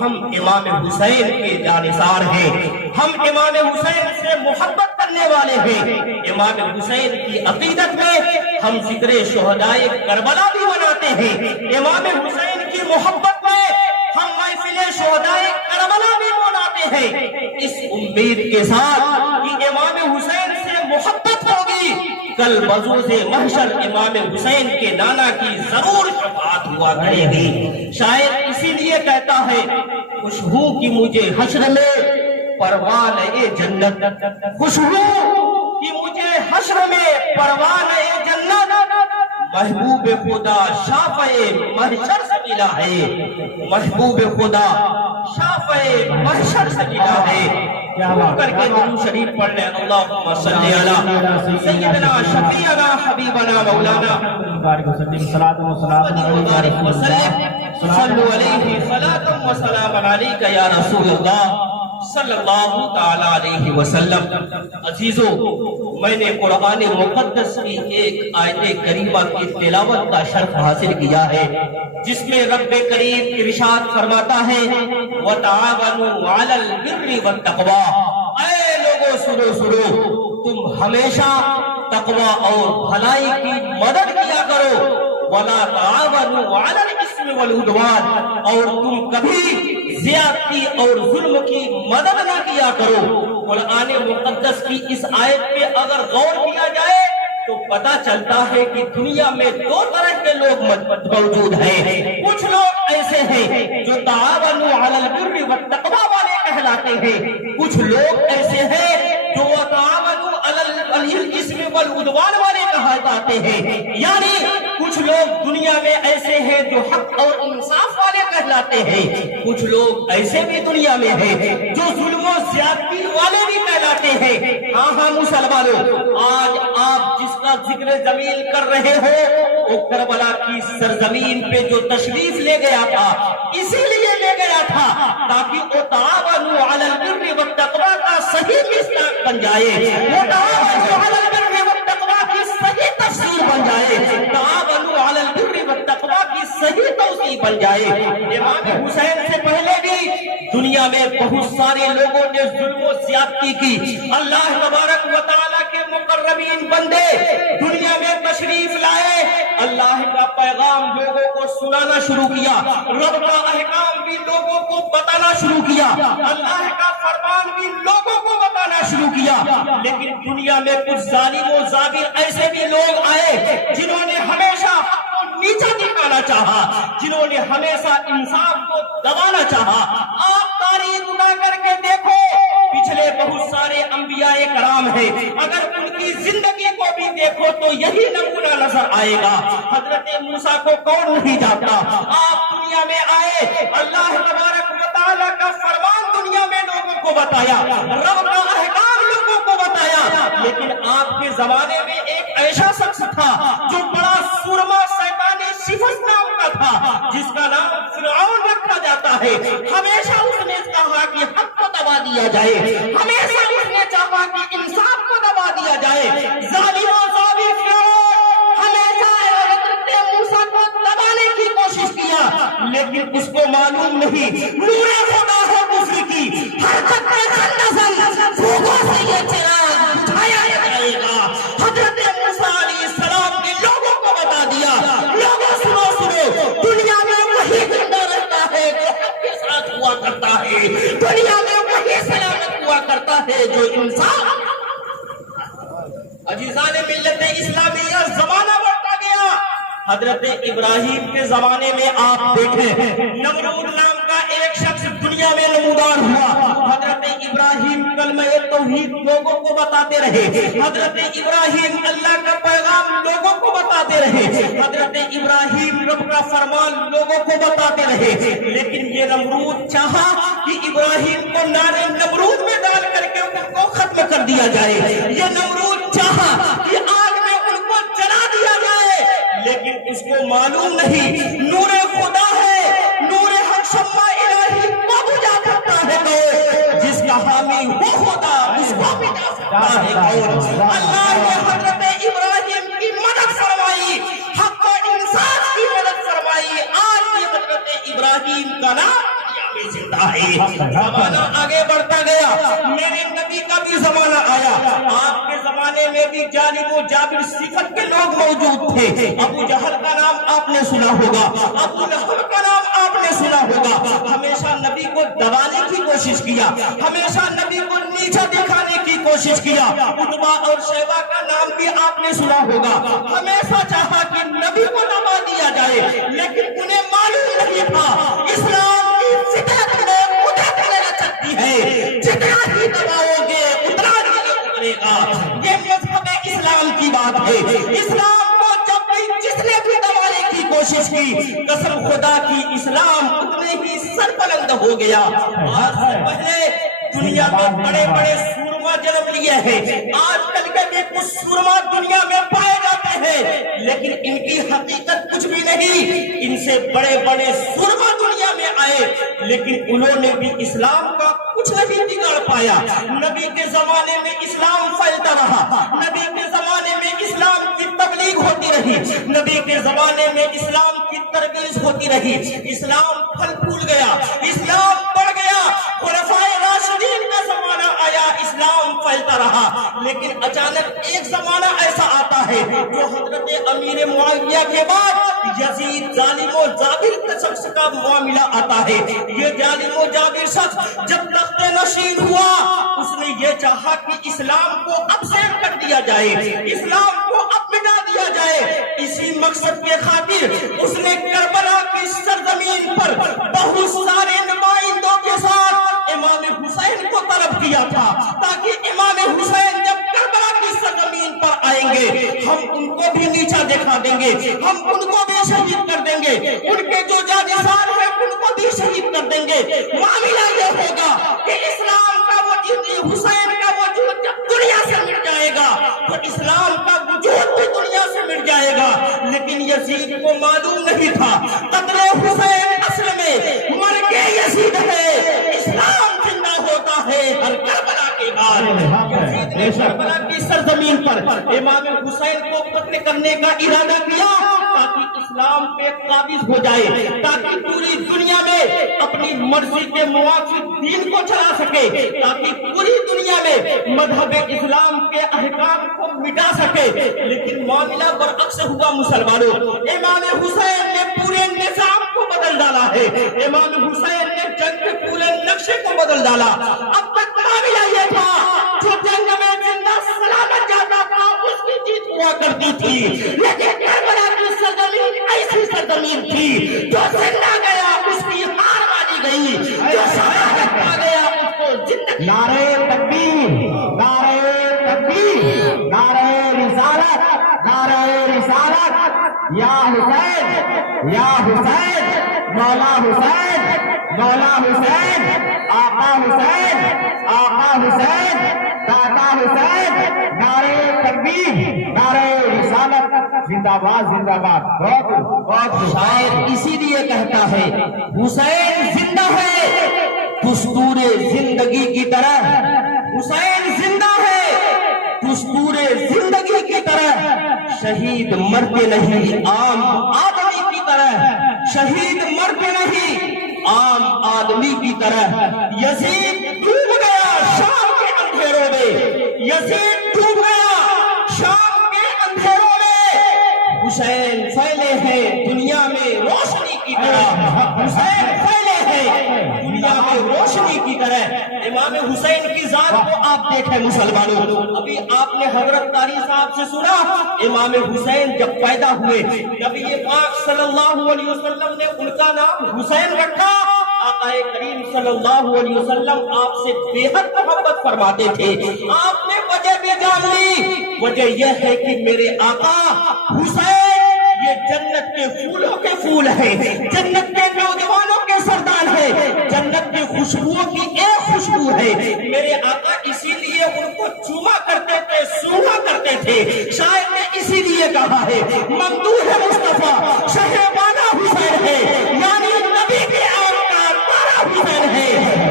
ہم امام حسین کے جانثار ہیں، ہم امام حسین سے محبت کرنے والے ہیں۔ امام حسین کی عقیدت میں ہم ذکر شہدائے کربلا بھی مناتے ہیں، امام حسین کی محبت میں ہم محفل شہدائے کربلا بھی مناتے ہیں، اس امید کے ساتھ کہ امام حسین سے محبت ہوگی، کل بروز محشر امام حسین کے نانا کی ضرور شفاعت ہوا کرے گی۔ شاید اسی لیے کہتا ہے خوش ہوں کہ مجھے حشر میں پروان جنت، خوش ہوں کہ مجھے حشر میں پروان جنت محبوب خدا شافع محشر سے ملا ہے، محبوب خدا شافع محشر سے ملا ہے۔ کر کے درود شریف پڑھ لیں، اللہم صلی علی سیدنا شفیعنا حبیبنا مولانا بارک وسلم صلاۃ و سلام علیہ وسلم صلو علیہ صلاۃ و سلام علیک یا رسول اللہ صلی اللہ تعالی علیہ وسلم۔ عزیزو، میں نے قرآن مقدس کی ایک آیت کریمہ کی تلاوت کا شرف حاصل کیا ہے، جس میں رب کریم ارشاد فرماتا ہے وَتَعَاوَنُوا عَلَى الْبِرِّ وَالتَّقْوَىٰ، اے لوگوں سنو، تم ہمیشہ تقوی اور بھلائی کی مدد کیا کرو، وَلَا تَعَاوَنُوا عَلَى الْإِثْمِ وَالْعُدْوَانِ، اور تم کبھی زیادتی اور ظلم کی مدد نہ کیا کرو۔ قرآن مقدس کی اس آیت پہ اگر غور کیا جائے تو پتہ چلتا ہے کہ دنیا میں دو طرح کے لوگ موجود ہیں۔ کچھ لوگ ایسے ہیں جو تعاونوا علی البر والتقوی والے کہلاتے ہیں، کچھ لوگ ایسے ہیں جو تعاونوا علی الاسم والعدوان والے کہا جاتے ہیں، یعنی کچھ لوگ دنیا میں ایسے ہیں جو حق اور انصاف والے کہلاتے ہیں، کچھ لوگ ایسے بھی دنیا میں ہیں جو ظلم و زیادتی والے بھی کہلاتے ہیں۔ ہاں مسلمانوں، آج آپ جس کا ذکر جمیل کر رہے ہو وہ کربلا کی سرزمین پہ جو تشریف لے گیا تھا، اسی لیے لے گیا تھا تاکہ وہ تعاونوا علی البر والتقوی کا صحیح مصداق بن جائے، وہ تعاونوا علی البر والتقوی کی صحیح تفسیر بن جائے، تعاونوا علی البر والتقوی کی صحیح توسیع بن جائے۔ امام حسین سے پہلے بھی دنیا میں بہت سارے لوگوں نے ظلم و زیادتی کی، اللہ تبارک و تعالیٰ کے مقربین بندے دنیا میں تشریف لائے، اللہ کا پیغام لوگوں کو سنانا شروع کیا، رب کا احکام بھی لوگوں کو بتانا شروع کیا، اللہ کا فرمان بھی لوگوں کو بتانا شروع کیا، لیکن دنیا میں کچھ ظالم و جابر ایسے بھی لوگ آئے جنہوں نے ہمیشہ حق کو نیچا دکھانا چاہا، جنہوں نے ہمیشہ انصاف کو دبانا چاہا۔ آپ تاریخ اٹھا کر کے دیکھو، پچھلے بہت سارے انبیاء کرام ہیں، اگر ان کی زندگی کو بھی دیکھو تو یہی نمونہ نظر آئے گا۔ حضرت موسیٰ کو کون نہیں جانتا؟ آپ دنیا میں آئے، اللہ تبارک و تعالیٰ کا فرمان دنیا میں لوگوں کو بتایا، رب کا احکام لوگوں کو بتایا، لیکن آپ کے زمانے میں ایک ایسا شخص تھا جو بڑا سرما شیطانی صفت نام کا تھا، جس کا نام فرعون رکھا جاتا ہے۔ ہمیشہ اس نے کہا کہ حق کو دبا دیا جائے، ہمیشہ اس نے چاہا کہ انصاف کو دبا دیا جائے۔ ظالم و ظالم فرعون ہمیشہ حضرت موسیٰ کو دبانے کی کوشش کیا، لیکن اس کو معلوم نہیں نور خدا ہے کفر کی، ہر خطے خندزن پھوگوں سے یہ چراغ بجھایا جائے گا۔ حضرت موسیٰ علیہ السلام نے لوگوں کو بتا دیا، لوگوں سنو، دنیا میں وہی زندہ رہتا ہے جو حق کے ساتھ ہوا کرتا ہے، دنیا میں وہی سلامت ہوا کرتا ہے جو انسان۔ عزیزان ملت اسلامیہ، زمانہ بڑھتا گیا، حضرت ابراہیم کے زمانے میں آپ دیکھیں نمرود نام کا ایک شخص دنیا میں نمودار ہوا۔ حضرت ابراہیم کلمہ توحید لوگوں کو بتاتے رہے، حضرت ابراہیم اللہ کا پیغام لوگوں کو بتاتے رہے، حضرت ابراہیم رب کا فرمان لوگوں کو بتاتے رہے، لیکن یہ نمرود چاہا کہ ابراہیم کو نار نمرود میں ڈال کر کے ان کو ختم کر دیا جائے، یہ نمرود چاہا کہ آگ میں ان کو جلا دیا جائے، لیکن اس کو معلوم نہیں نور خدا ہے، نور حق شمع الہی کو بجھا سکتا ہے کون؟ جس کا حامی وہ خدا، اس کو بجھا سکتا ہے کون؟ اللہ نے حضرت ابراہیم کی مدد فرمائی، حق و انصاف کی مدد فرمائی، آج بھی حضرت ابراہیم کا نام بھی زندہ ہے۔ زمانہ آگے بڑھتا گیا، میرے نبی کا بھی زمانہ آیا، آپ کے زمانے میں بھی جالب و جابر صفت کے لوگ موجود تھے۔ ابو جہل کا نام آپ نے سنا ہوگا، ابو لہب کا نام آپ نے سنا ہوگا۔ ہمیشہ نبی کو دبانے کی کوشش کیا، ہمیشہ نبی کو نیچا دکھانے کی کوشش کیا۔ عتبہ اور شیبہ کا نام بھی آپ نے سنا ہوگا، ہمیشہ چاہا کہ نبی کو دبا دیا جائے، لیکن انہیں معلوم نہیں تھا اسلام کی فطرت میں قدرت لچکتی ہے، جتنا ہی دباؤ گے اتنا ہی اترے گا۔ یہ مذہب اسلام کی بات ہے۔ اسلام کو جب بھی جس نے بھی دبانے کی کوشش کی، قسم خدا کی اسلام اتنے ہی سربلند ہو گیا۔ آج سے پہلے دنیا میں بڑے بڑے سورما جنم لیے ہیں، آج کل کے بھی کچھ سورما دنیا میں پائے جاتے ہیں، لیکن ان کی حقیقت کچھ بھی نہیں۔ ان سے بڑے بڑے سورما دنیا میں آئے، لیکن انہوں نے بھی اسلام کا کچھ نہیں بگاڑ پایا۔ نبی کے زمانے میں اسلام پھیلتا رہا، نبی کے زمانے میں اسلام کی تبلیغ ہوتی رہی، نبی کے زمانے میں اسلام کی ترویج ہوتی رہی، اسلام پھل پھول گیا، اسلام بڑھ گیا، خلفائے راشدین کا زمانہ آیا، اسلام پھیلتا رہا۔ لیکن اچانک ایک زمانہ ایسا آتا ہے جو حضرت امیر معاویہ کے بعد یزید ظالم و جابر کے شخص کا معاملہ آتا ہے۔ یہ ظالم و جابر شخص جب تخت نشین ہوا، اس نے یہ چاہا کہ اسلام کو اپسیٹ کر دیا جائے، اسلام کو اب مٹا دیا جائے۔ اسی مقصد کے خاطر اس نے کربلا کی سرزمین پر بہت سارے نمائندوں کے ساتھ امام حسین کو طلب کیا تھا، تاکہ امام حسین جب کربلا کی سرزمین پر آئیں گے ہم ان کو بھی نیچا دکھا دیں گے، ہم ان کو بھی شہید کر دیں گے، ان کے جو جانشین ہیں ان کو بھی شہید کر دیں گے۔ معاملہ یہ ہوگا کہ اسلام کا وجود، حسین کا وجود جب دنیا سے مٹ جائے گا تو اسلام کا وجود بھی دنیا سے مٹ جائے گا۔ لیکن یزید کو معلوم نہیں تھا قتل حسین اصل میں مر کے یزید ہے، اسلام زندہ ہوتا ہے ہر کربلا کے بعد۔ یزید نے کربلا کی سرزمین پر امام حسین کو قتل کرنے کا ارادہ کیا تاکہ اسلام پہ قابض ہو جائے، تاکہ پوری دنیا میں اپنی مرضی کے موافق دین کو چلا سکے، تاکہ پوری دنیا میں مذہب اسلام کے احکام کو مٹا سکے۔ لیکن معاملہ برعکس ہوا مسلمانوں، امام حسین نے پورے نظام کو بدل ڈالا ہے، امام حسین نے جنگ کے پورے نقشے کو بدل ڈالا۔ اب تک معاملہ یہ تھا جو جنگ میں زندہ سلامت جاتا تھا اس کی جیت ہوا کرتی تھی، لیکن کربلا کی سرزمین ایسی سرزمین تھی جو زندہ گیا اس کی ہار مانی گئی، جو شہادت پا گیا اس کو زندگی۔ نعرہ تکبیر، نعرہ تکبیر، نعرہ رسالت، نعرہ رسالت، یا حسین، یا حسین، مولا حسین، مولا حسین، آقا حسین، آقا حسین، دادا حسین، نعرہ تکبیر، نعرہ رسالت، زندہ باد، زندہ باد۔ بہت شاید اسی لیے کہتا ہے حسین زندہ ہے دستور زندگی کی طرح، حسین زندہ ہے دستور زندگی کی طرح، شہید مرتے نہیں عام آدمی کی طرح، شہید مرتے نہیں عام آدمی کی طرح۔ یزید ڈوب گیا شام کے اندھیروں میں، یزید ڈوب گیا شام کے اندھیروں میں، حسین پھیلے ہیں دنیا میں روشنی کی طرح، حسین پھیلے ہیں دنیا میں روشنی کی طرح۔ امام حسین کی ذات کو آپ دیکھیں مسلمانوں، ابھی آپ نے حضرت قاری صاحب سے سنا امام حسین جب پیدا ہوئے نبی پاک صلی اللہ علیہ وسلم نے ان کا نام حسین رکھا۔ آقا کریم صلی اللہ علیہ وسلم آپ سے بے حد محبت فرماتے تھے۔ آپ نے وجہ بھی جان لی، وجہ یہ ہے کہ میرے آقا حسین یہ جنت کے پھولوں کے پھول ہیں، جنت کے نوجوانوں کے سردار ہیں، جنت کی خوشبوؤں کی ایک خوشبو ہے۔ میرے آقا اسی لیے ان کو چوما کرتے تھے، سونا کرتے تھے۔ شاید نے اسی لیے کہا ہے ممدوح مصطفیٰ شہبانہ حسین ہے، یعنی نبی کے آپ کا پارا حسین ہے۔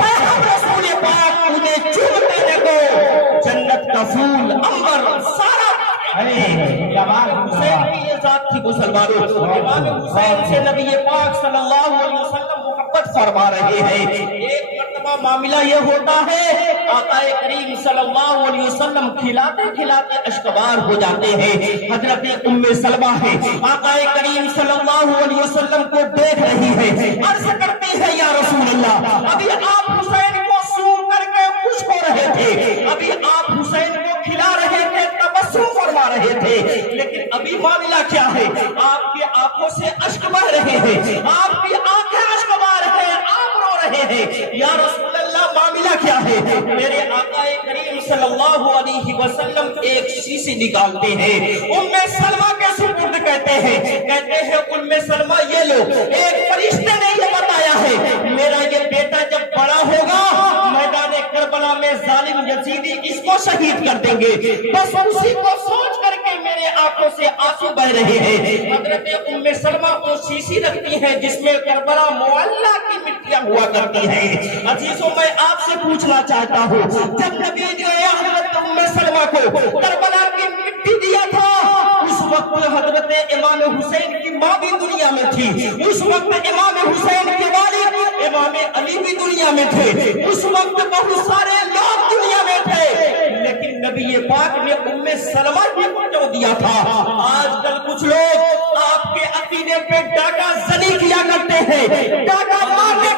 پیغمبر رسول پاک انہیں چومتے دیکھو، جنت کا پھول انبر سارا حسین کی یہ ذات تھی مسلمانوں۔ امام حسین سے نبی پاک صلی اللہ علیہ وسلم محبت نصیحت فرما رہے ہیں۔ ایک مرتبہ معاملہ یہ ہوتا ہے، آقا کریم صلی اللہ علیہ وسلم کھلاتے کھلاتے اشکبار ہو جاتے ہیں۔ حضرت ام سلمہ ہے، آقا کریم صلی اللہ علیہ وسلم کو دیکھ رہی ہے، عرض کرتی ہے یا رسول اللہ، ابھی آپ حسین کو سون کر کے خوش ہو رہے تھے، ابھی آپ حسین کو کھلا رہے تھے، تبسم فرما رہے تھے، لیکن ابھی معاملہ کیا ہے؟ آپ کی آنکھوں سے اشک بہ رہے ہیں، آپ کی آنکھیں اشک بہ رہے ہیں، آپ رو رہے ہیں، یا رسول اللہ معاملہ کیا ہے؟ میرے آقا کریم صلی اللہ علیہ وسلم ایک شیشی نکالتے ہیں، ام سلمہ کے سپرد کہتے ہیں ام سلمہ یہ لو، ایک فرشتے نے یہ بتایا ہے میرا یہ بیٹا جب بڑا ہوگا میدان کربلا میں ظالم یزیدی اس کو شہید کر دیں گے، بس اسی کو سوچ کر کے میرے آنکھوں سے آنسو بہ رہے ہیں۔ حضرت ام سلمہ کو شیشی رکھتی ہے جس میں کربلا معلّہ کی مٹیاں ہوا کرتی ہیں۔ عزیزوں میں آپ سے پوچھنا چاہتا ہوں، جب نبی نے حضرت ام سلمہ کو کربلا کی مٹی دیا تھا، اس وقت حضرت امام حسین کی ماں بھی دنیا میں تھی، اس وقت امام حسین کے والد امام علی بھی دنیا میں تھے، اس وقت بہت سارے لوگ دنیا میں تھے، لیکن نبی پاک نے ام سلمہ کو کیوں دیا تھا؟ آج کل کچھ لوگ آپ کے عقیدے پہ ڈاکہ زنی کیا کرتے ہیں، ڈاکہ مارنے